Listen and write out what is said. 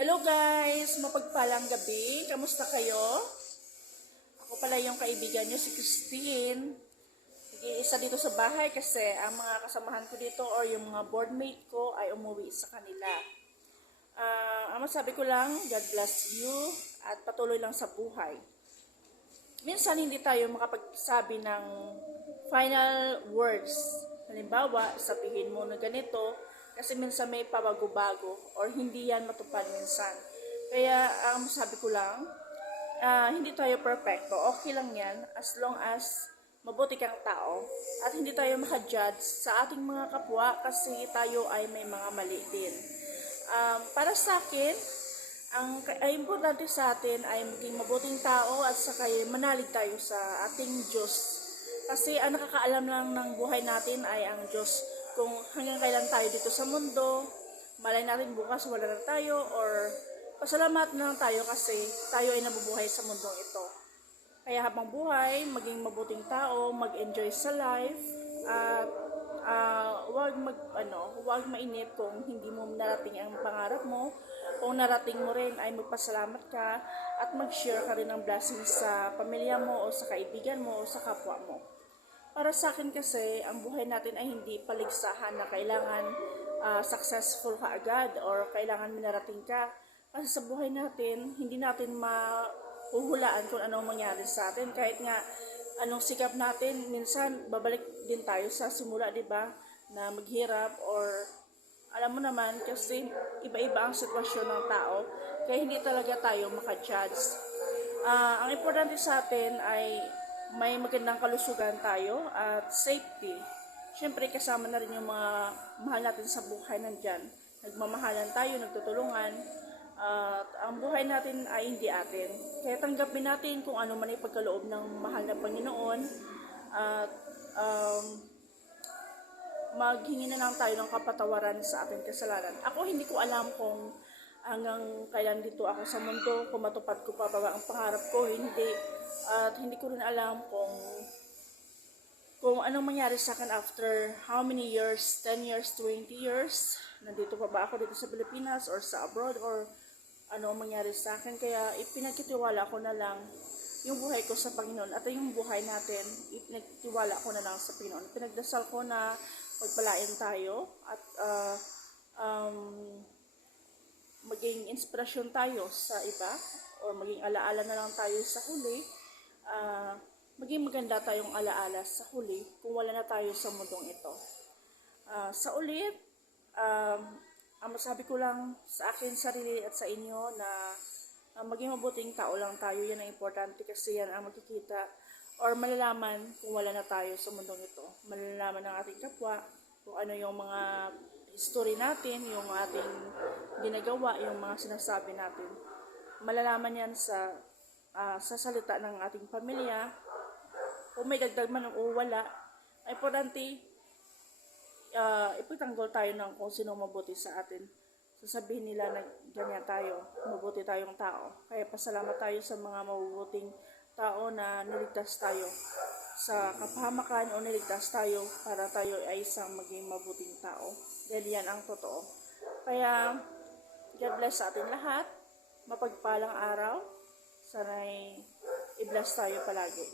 Hello guys! Mapagpalang gabi. Kamusta kayo? Ako pala yung kaibigan nyo, si Christine. Nag-iisa dito sa bahay kasi ang mga kasamahan ko dito or yung mga boardmate ko ay umuwi sa kanila. Ang masabi ko lang, God bless you at patuloy lang sa buhay. Minsan hindi tayo makapagsabi ng final words. Halimbawa, sabihin mo na ganito, kasi minsan may pabago-bago or hindi yan matupad minsan. Kaya ang sabi ko lang, hindi tayo perfecto. Okay lang yan as long as mabuti kang tao. At hindi tayo makajudge sa ating mga kapwa kasi tayo ay may mga mali din. Para sa akin, ay importante sa atin ay maging mabuting tao at saka manalig tayo sa ating Diyos. Kasi ang nakakaalam lang ng buhay natin ay ang Diyos. Kung hanggang kailan tayo dito sa mundo, malay natin bukas wala na tayo, or pasalamat na lang tayo kasi tayo ay nabubuhay sa mundong ito. Kaya habang buhay, maging mabuting tao, mag-enjoy sa life, at huwag mainip kung hindi mo narating ang pangarap mo. Kung narating mo rin ay magpasalamat ka at mag-share ka rin ng blessings sa pamilya mo o sa kaibigan mo o sa kapwa mo. Para sa akin kasi, ang buhay natin ay hindi paligsahan na kailangan successful ka agad or kailangan minarating ka. Kasi sa buhay natin, hindi natin mahuhulaan kung anong mangyari sa atin. Kahit nga anong sikap natin, minsan babalik din tayo sa simula, di ba? Na maghirap or alam mo naman kasi iba-iba ang sitwasyon ng tao. Kaya hindi talaga tayo makajudge. Ang importante sa atin ay may magandang kalusugan tayo at safety. Siyempre kasama na rin yung mga mahal natin sa buhay nandyan. Nagmamahalan tayo, nagtutulungan. At ang buhay natin ay hindi atin. Kaya tanggapin natin kung ano man ay pagkaloob ng mahal na Panginoon. At maghingi na lang tayo ng kapatawaran sa ating kasalanan. Ako hindi ko alam kung hanggang kailan dito ako sa mundo, kung matupad ko pa ba ang pangarap ko, hindi. At hindi ko rin alam kung anong mangyari sa akin after how many years, 10 years, 20 years. Nandito pa ba ako dito sa Pilipinas or sa abroad or ano mangyari sa akin. Kaya ipinagkitiwala ko na lang yung buhay ko sa Panginoon at yung buhay natin, ipinagtiwala ko na lang sa Panginoon. Pinagdasal ko na pagpalain tayo at maging inspirasyon tayo sa iba o maging alaala na lang tayo sa huli. Maging maganda tayong alaala sa huli kung wala na tayo sa mundong ito. Sa ulit, ang masabi ko lang sa akin sarili at sa inyo na maging mabuting tao lang tayo. Yan ang importante kasi yan ang makikita or malalaman kung wala na tayo sa mundong ito. Malalaman ng ating kapwa kung ano yung mga history natin, yung ating ginagawa, yung mga sinasabi natin. Malalaman yan sa salita ng ating pamilya. Kung may dagdag man o wala, ay importante ipagtanggol tayo ng kung sino mabuti sa atin. Sasabihin nila na ganyan tayo, mabuti tayong tao. Kaya pasalamat tayo sa mga mabubuting tao na niligtas tayo sa kapahamakan o niligtas tayo para tayo ay isang maging mabuting tao. Dahil yan ang totoo. Kaya God bless sa atin lahat. Mapagpalang araw. Sana'y i-bless tayo palagi.